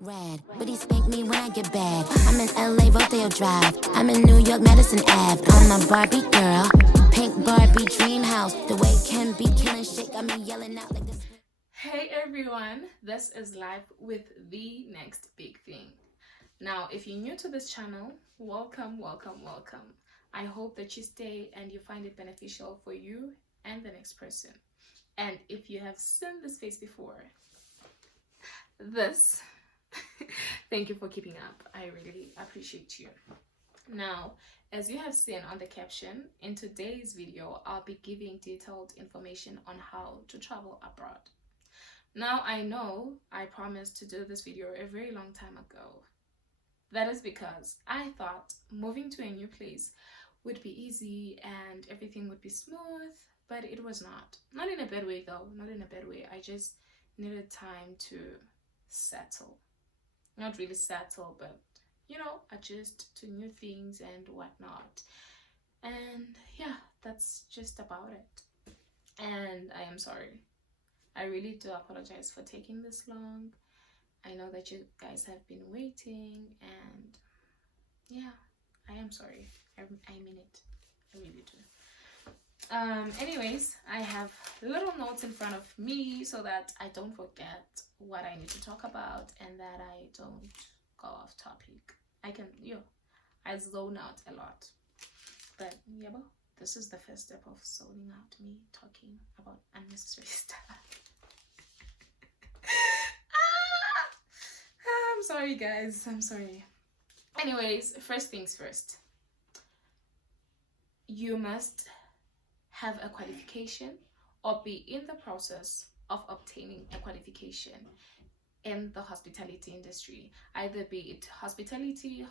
Rad, but he spank me when I get bad. I'm in LA, Rodeo Drive. I'm in New York, Madison Ave. I'm a Barbie girl, pink Barbie dream house. The way Ken be killing shit got me yelling out like this. Hey everyone, this is Life with the Next Big Thing. Now, if you're new to this channel, welcome. I hope that you stay and you find it beneficial for you and the next person. And if you have seen this face before, thank you for keeping up. I really appreciate you. Now, as you have seen on the caption, in today's video, I'll be giving detailed information on how to travel abroad. Now, I know I promised to do this video a very long time ago. That is because I thought moving to a new place would be easy and everything would be smooth, but it was not. Not in a bad way though, not in a bad way. I just needed time to settle. Not really settle, but adjust to new things and whatnot. And yeah, that's just about it. And I am sorry. I really do apologize for taking this long. I know that you guys have been waiting, and yeah, I am sorry. I mean it. I really do. Anyways, I have little notes in front of me so that I don't forget what I need to talk about and that I don't go off topic. I zone out a lot. But yeah, this is the first step of zoning out, me talking about unnecessary stuff. I'm sorry guys, I'm sorry. Anyways, first things first. You must have a qualification or be in the process of obtaining a qualification in the hospitality industry, either be it hospitality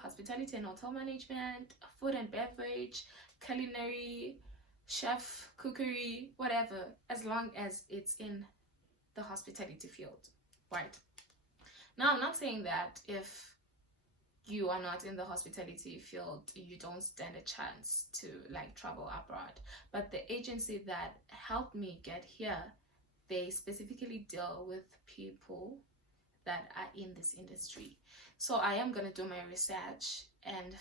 and hotel management, food and beverage, culinary, chef, cookery, whatever, as long as it's in the hospitality field, right? Now, I'm not saying that if you are not in the hospitality field, you don't stand a chance to travel abroad. But the agency that helped me get here, they specifically deal with people that are in this industry. So I am going to do my research and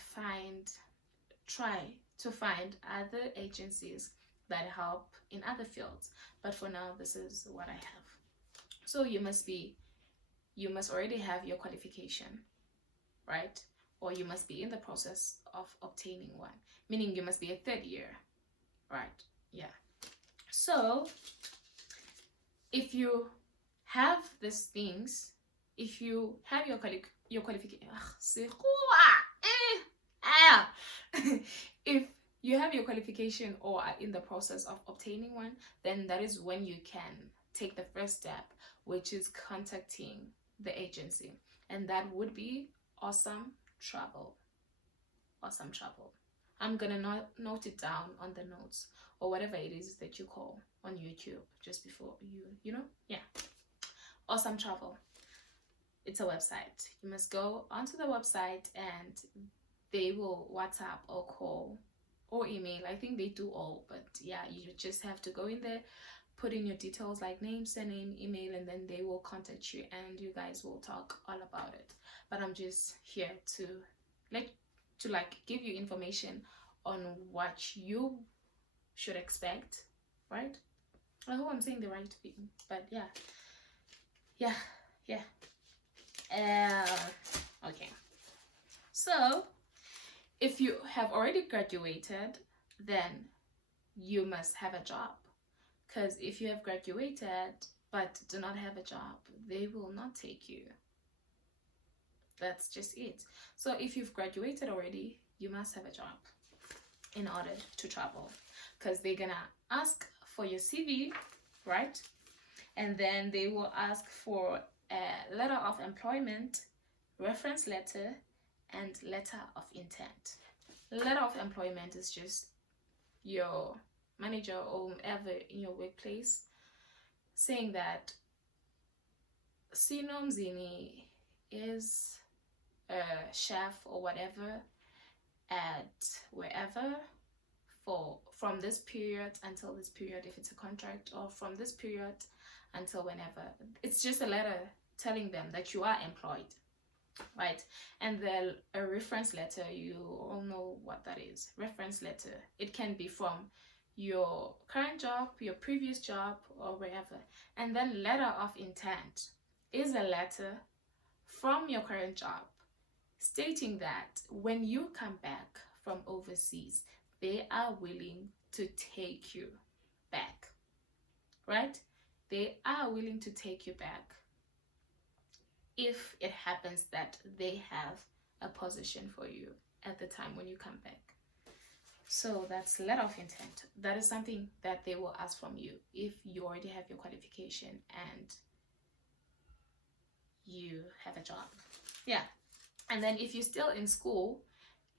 try to find other agencies that help in other fields. But for now, this is what I have. So you must already have your qualification, right? Or you must be in the process of obtaining one, meaning you must be a third year, right? Yeah. So if you have these things, if you have your qualification, if you have your qualification or are in the process of obtaining one, then that is when you can take the first step, which is contacting the agency, and that would be Awesome Travel. I'm gonna note it down on the notes or whatever it is that you call on YouTube just before yeah. Awesome Travel. It's a website. You must go onto the website and they will WhatsApp or call or email. I think they do all, but yeah, you just have to go in there, put in your details like name, surname, email, and then they will contact you and you guys will talk all about it. But I'm just here to give you information on what you should expect, right? I hope I'm saying the right thing, but yeah. Okay. So if you have already graduated, then you must have a job. Because if you have graduated but do not have a job, they will not take you. That's just it. So if you've graduated already, you must have a job in order to travel. Because they're gonna ask for your CV, right? And then they will ask for a letter of employment, reference letter, and letter of intent. Letter of employment is just your manager or whomever in your workplace saying that Sino Mzini is a chef or whatever at wherever from this period until this period, if it's a contract, or from this period until whenever. It's just a letter telling them that you are employed. right? And then a reference letter, you all know what that is. Reference letter, it can be from your current job, your previous job, or wherever. And then letter of intent is a letter from your current job stating that when you come back from overseas, they are willing to take you back, right? They are willing to take you back if it happens that they have a position for you at the time when you come back. So that's letter of intent. That is something that they will ask from you if you already have your qualification and you have a job. Yeah. And then if you're still in school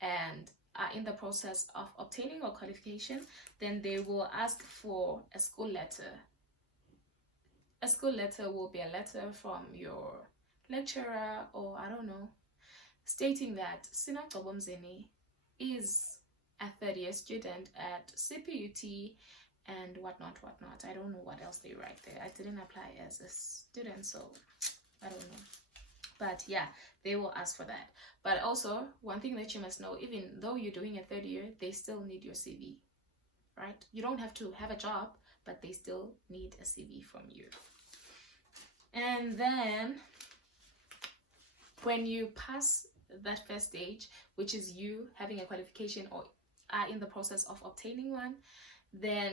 and are in the process of obtaining your qualification, then they will ask for a school letter. A school letter will be a letter from your lecturer, or I don't know, stating that Sina Kobomzeni is a third-year student at CPUT and whatnot. I don't know what else they write there. I didn't apply as a student, so I don't know. But yeah, they will ask for that. But also, one thing that you must know, even though you're doing a third year, they still need your CV, right? You don't have to have a job, but they still need a CV from you. And then when you pass that first stage, which is you having a qualification or are in the process of obtaining one, then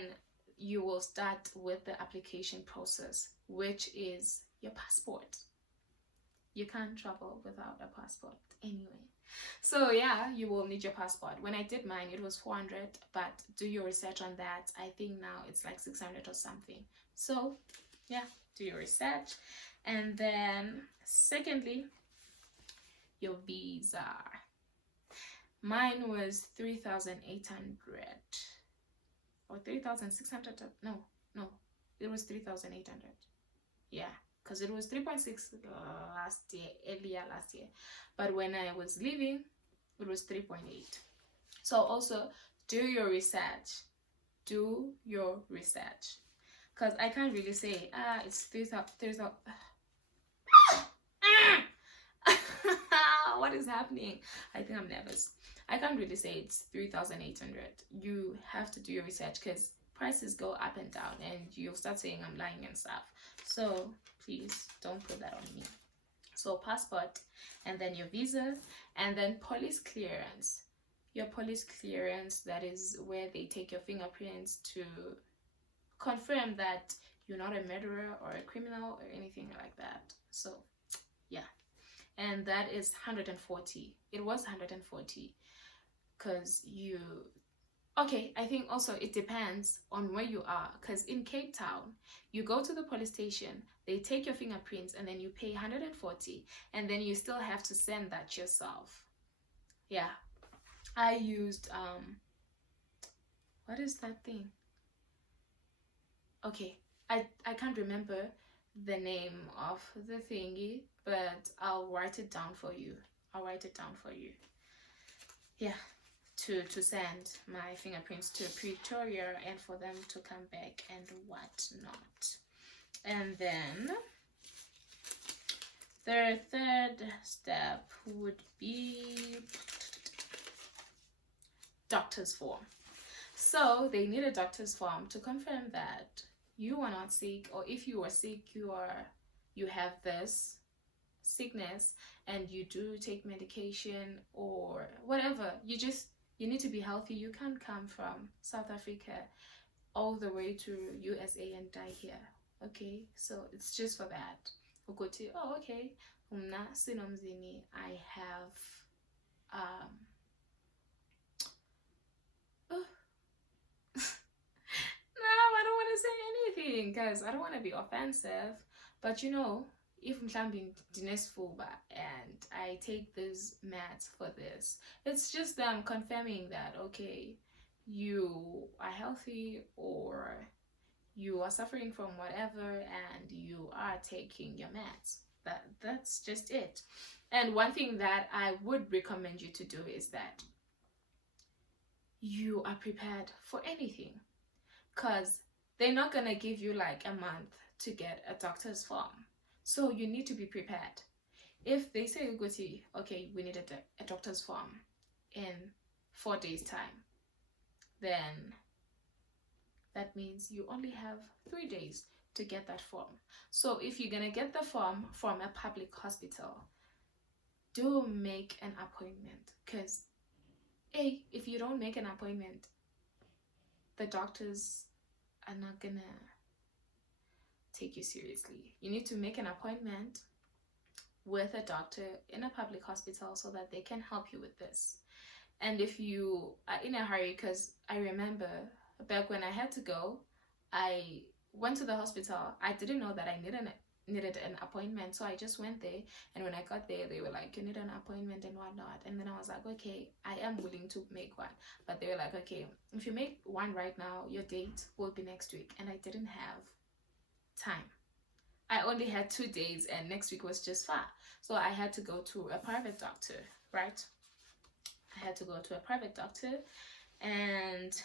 you will start with the application process, which is your passport. You can't travel without a passport anyway. So yeah, you will need your passport. When I did mine, it was 400, but do your research on that. I think now it's like 600 or something. So yeah, do your research. And then secondly, your visa. Mine was 3,800 or 3,600. No, it was 3,800. Yeah, because it was 3.6 earlier last year. But when I was leaving, it was 3.8. So also do your research. Do your research. Because I can't really say, it's 3,000. What is happening? I think I'm nervous. I can't really say it's 3,800. You have to do your research because prices go up and down and you'll start saying I'm lying and stuff. So please don't put that on me. So passport, and then your visa, and then police clearance. Your police clearance, that is where they take your fingerprints to confirm that you're not a murderer or a criminal or anything like that. So yeah, and that is 140. It was 140 because you, okay, I think also it depends on where you are, because in Cape Town you go to the police station, they take your fingerprints, and then you pay 140, and then you still have to send that yourself. Yeah, I used what is that thing? Okay, I can't remember the name of the thingy, but I'll write it down for you. Yeah, to send my fingerprints to Pretoria and for them to come back and whatnot. And then the third step would be doctor's form. So they need a doctor's form to confirm that you are not sick, or if you are sick, you have this sickness and you do take medication or whatever. You need to be healthy. You can't come from South Africa all the way to USA and die here. Okay, so it's just for that. Ukuthi, oh okay, umna sinomzini, I have no, I don't want to say anything because I don't want to be offensive. But you know, if I'm being dinesfuba and I take these meds for this, it's just them confirming that okay, you are healthy or you are suffering from whatever and you are taking your meds. That's just it. And one thing that I would recommend you to do is that you are prepared for anything, because they're not gonna give you like a month to get a doctor's form. So you need to be prepared. If they say, Guti, okay, we need a doctor's form in 4 days time, then that means you only have 3 days to get that form. So if you're gonna get the form from a public hospital, do make an appointment, because if you don't make an appointment, the doctors are not gonna take you seriously. You need to make an appointment with a doctor in a public hospital so that they can help you with this. And if you are in a hurry, because I remember back when I had to go, I went to the hospital. I didn't know that I needed an appointment, so I just went there. And when I got there, they were like, you need an appointment and whatnot. And then I was like, okay, I am willing to make one. But they were like, okay, if you make one right now, your date will be next week. And I didn't have time. I only had 2 days, and next week was just far. So I had to go to a private doctor, right? I had to go to a private doctor, and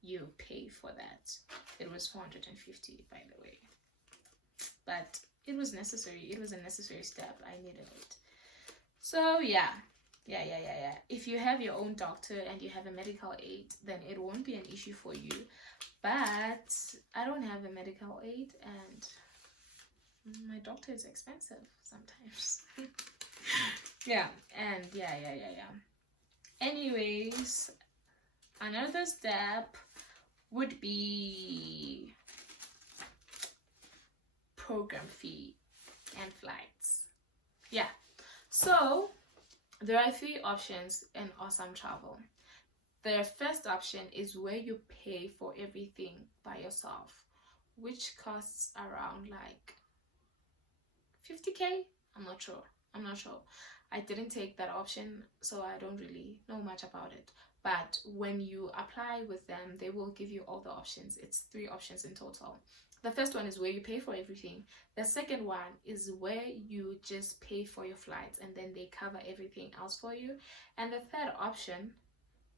you pay for that. It was 450, by the way. But it was necessary. It was a necessary step. I needed it. So yeah. If you have your own doctor and you have a medical aid, then it won't be an issue for you. But I don't have a medical aid, and my doctor is expensive sometimes. Yeah. Anyways, another step would be program fee and flights. Yeah. So there are 3 options in Awesome Travel. The first option is where you pay for everything by yourself, which costs around like 50K. I'm not sure. I didn't take that option, so I don't really know much about it. But when you apply with them, they will give you all the options. It's 3 options in total. The first one is where you pay for everything. The second one is where you just pay for your flights and then they cover everything else for you. And the third option,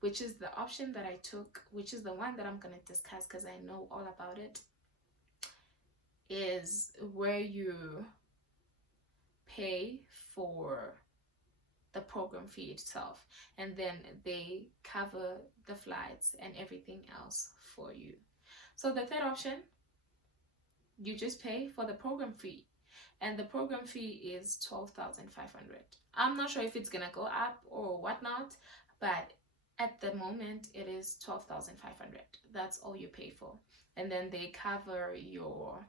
which is the option that I took, which is the one that I'm going to discuss because I know all about it, is where you pay for the program fee itself, and then they cover the flights and everything else for you. So the third option, you just pay for the program fee, and the program fee is 12,500. I'm not sure if it's gonna go up or whatnot, but at the moment it is 12,500. That's all you pay for, and then they cover your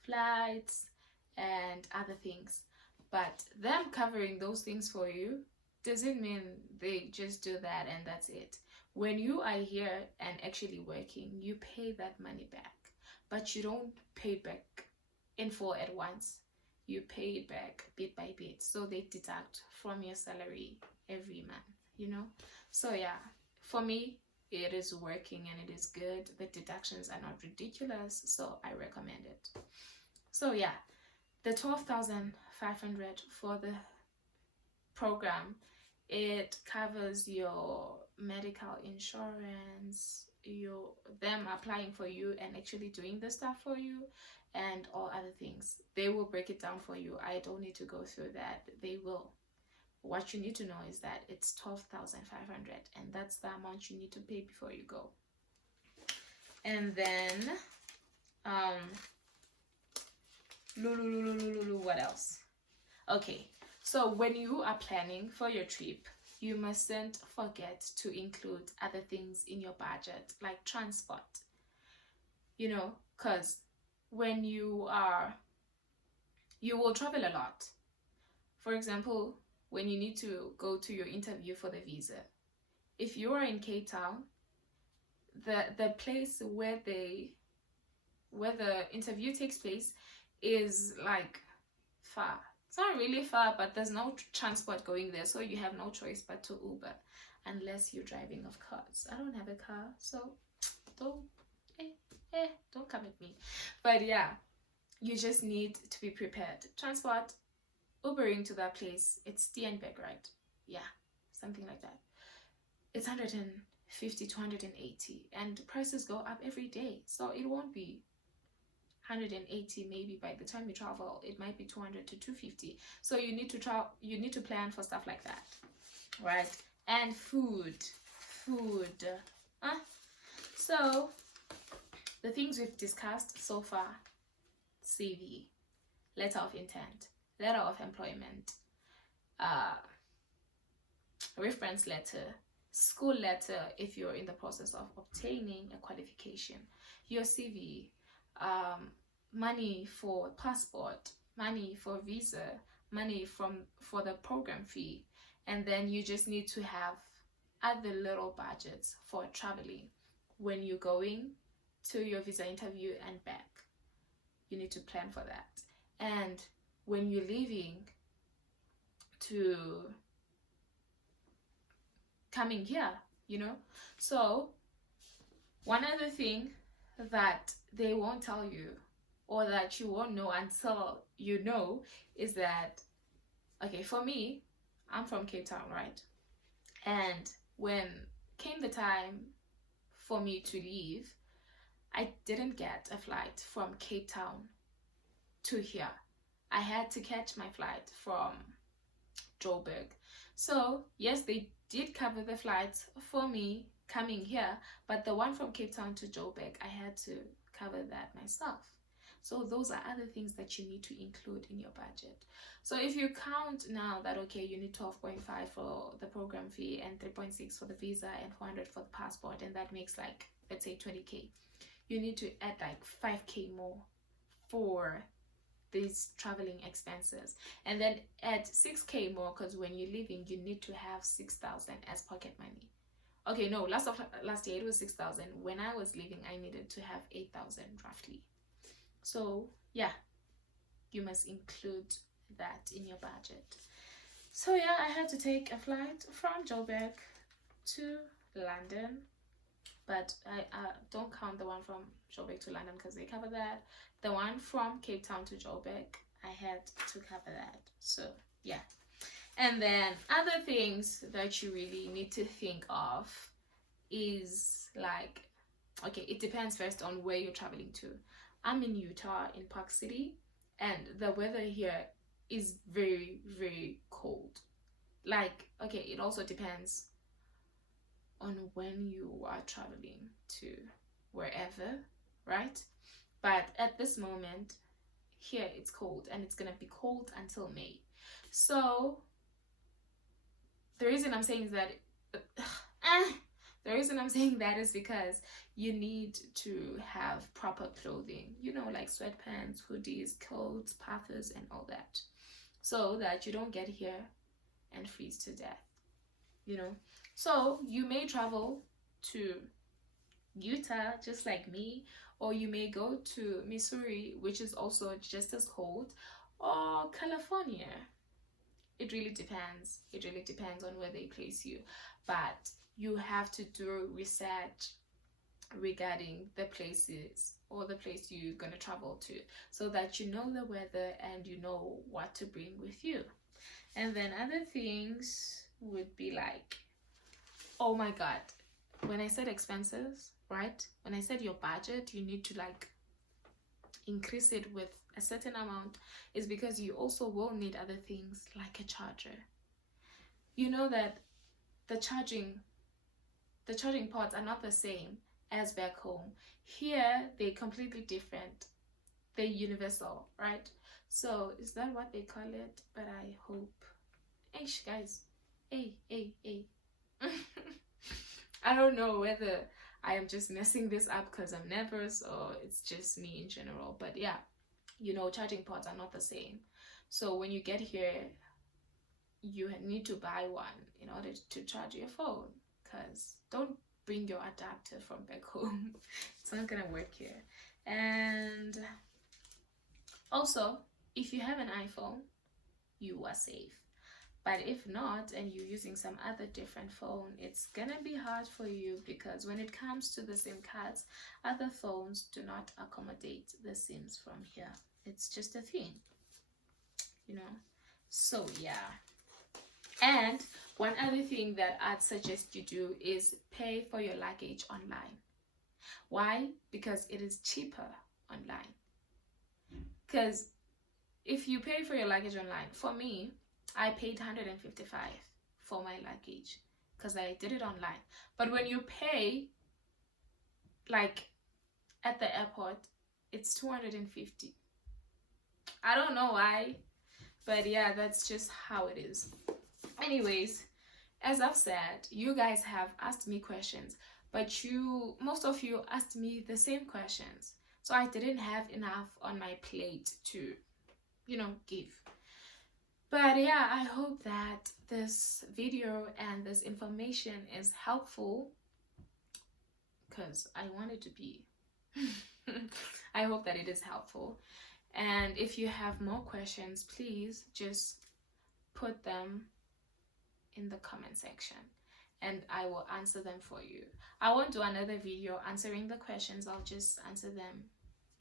flights and other things. But them covering those things for you doesn't mean they just do that and that's it. When you are here and actually working, you pay that money back, but you don't pay back in full at once. You pay it back bit by bit. So they deduct from your salary every month, So yeah, for me, it is working and it is good. The deductions are not ridiculous, so I recommend it. So yeah, the 12,500 for the program, it covers your medical insurance, them applying for you and actually doing the stuff for you, and all other things. They will break it down for you. I don't need to go through that. They will. What you need to know is that it's 12,500, and that's the amount you need to pay before you go. And then what else? Okay, so when you are planning for your trip, you mustn't forget to include other things in your budget, like transport, because when you will travel a lot. For example, when you need to go to your interview for the visa, if you are in Cape Town, the place where the interview takes place is like far. It's not really far, but there's no transport going there, so you have no choice but to Uber, unless you're driving, of course. I don't have a car, so don't come at me. But yeah, you just need to be prepared. Transport, Ubering to that place, it's Steenberg, right? Yeah, something like that. It's 150 to 180, and prices go up every day, so it won't be 180, maybe by the time you travel it might be 200 to 250. So you need to plan for stuff like that, right? And food. So the things we've discussed so far: CV, letter of intent, letter of employment, reference letter, school letter if you're in the process of obtaining a qualification, your CV, money for passport, money for visa, money for the program fee, and then you just need to have other little budgets for traveling when you're going to your visa interview and back. You need to plan for that. And when you're leaving to coming here, so one other thing that they won't tell you, or that you won't know until you know, is that, okay, for me, I'm from Cape Town, right? And when came the time for me to leave, I didn't get a flight from Cape Town to here. I had to catch my flight from Joburg. So yes, they did cover the flights for me coming here, but the one from Cape Town to Joburg, I had to cover that myself. So those are other things that you need to include in your budget. So if you count now that, okay, you need 12.5 for the program fee and 3.6 for the visa and 400 for the passport, and that makes like, let's say 20k, you need to add like 5k more for these traveling expenses, and then add 6k more, because when you're leaving you need to have 6,000 as pocket money. Okay, no, last year it was 6,000. When I was leaving, I needed to have 8,000 roughly. So yeah, you must include that in your budget. So yeah, I had to take a flight from Joburg to London, but I don't count the one from Joburg to London because they cover that. The one from Cape Town to Joburg, I had to cover that. So yeah. And then other things that you really need to think of is like, okay, it depends first on where you're traveling to. I'm in Utah, in Park City, and the weather here is very, very cold. Like, okay, it also depends on when you are traveling to wherever, right? But at this moment here, it's cold, and it's gonna be cold until May. So the reason I'm saying that is because you need to have proper clothing, like sweatpants, hoodies, coats, puffers, and all that, so that you don't get here and freeze to death. So you may travel to Utah just like me, or you may go to Missouri, which is also just as cold, or California. It really depends. It really depends on where they place you, but you have to do research regarding the places or the place you're going to travel to, so that you know the weather and you know what to bring with you. And then other things would be like, oh my god, when I said expenses, right? When I said your budget, you need to like increase it with a certain amount, is because you also will need other things like a charger. You know that the charging ports are not the same as back home. Here they're completely different. They're universal, right? So is that what they call it? But I hope. Hey guys, hey. I don't know whether I am just messing this up because I'm nervous, or it's just me in general. But yeah, charging ports are not the same. So when you get here, you need to buy one in order to charge your phone, because don't bring your adapter from back home. It's not gonna work here. And also, if you have an iPhone, you are safe. But if not, and you're using some other different phone, it's gonna be hard for you, because when it comes to the SIM cards, other phones do not accommodate the SIMs from here. It's just a thing, So yeah. And one other thing that I'd suggest you do is pay for your luggage online. Why? Because it is cheaper online. Because if you pay for your luggage online, for me, I paid 155 for my luggage because I did it online. But when you pay like at the airport, it's 250. I don't know why, but yeah, that's just how it is. Anyways, as I've said, you guys have asked me questions, but most of you asked me the same questions, so I didn't have enough on my plate to, give. But yeah, I hope that this video and this information is helpful, because I want it to be. I hope that it is helpful. And if you have more questions, please just put them in the comment section and I will answer them for you. I won't do another video answering the questions. I'll just answer them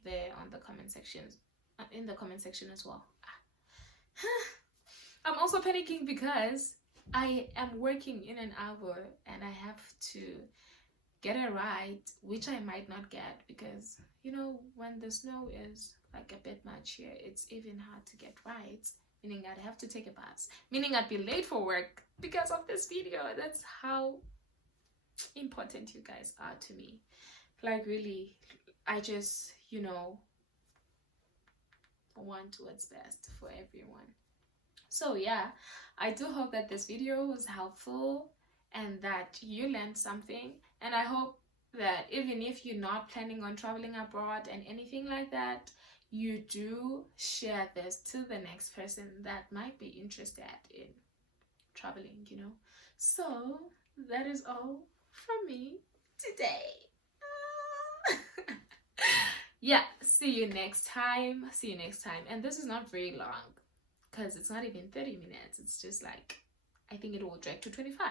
there on the comment sections, in the comment section as well. I'm also panicking because I am working in an hour and I have to get a ride, which I might not get because, when the snow is like a bit much here, it's even hard to get rides, meaning I'd have to take a bus, meaning I'd be late for work because of this video. That's how important you guys are to me. Like, really, I just, want what's best for everyone. So yeah, I do hope that this video was helpful and that you learned something, and I hope that even if you're not planning on traveling abroad and anything like that, you do share this to the next person that might be interested in traveling, So that is all from me today. Yeah, see you next time. And this is not very long because it's not even 30 minutes. It's just like, I think it will drag to 25.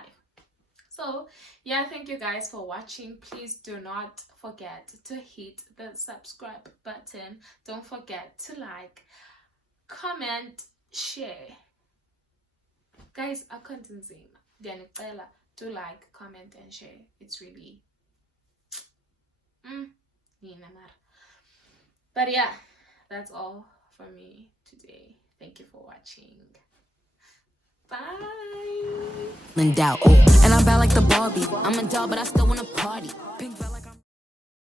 So yeah, thank you guys for watching. Please do not forget to hit the subscribe button. Don't forget to like, comment, share. Guys, akunzima. Diyanicela, do like, comment and share. It's really but yeah, that's all from me today. Thank you for watching. Bye. In doubt. Oh, and I'm bad like the Barbie. I'm a doll, but I still wanna party. Pink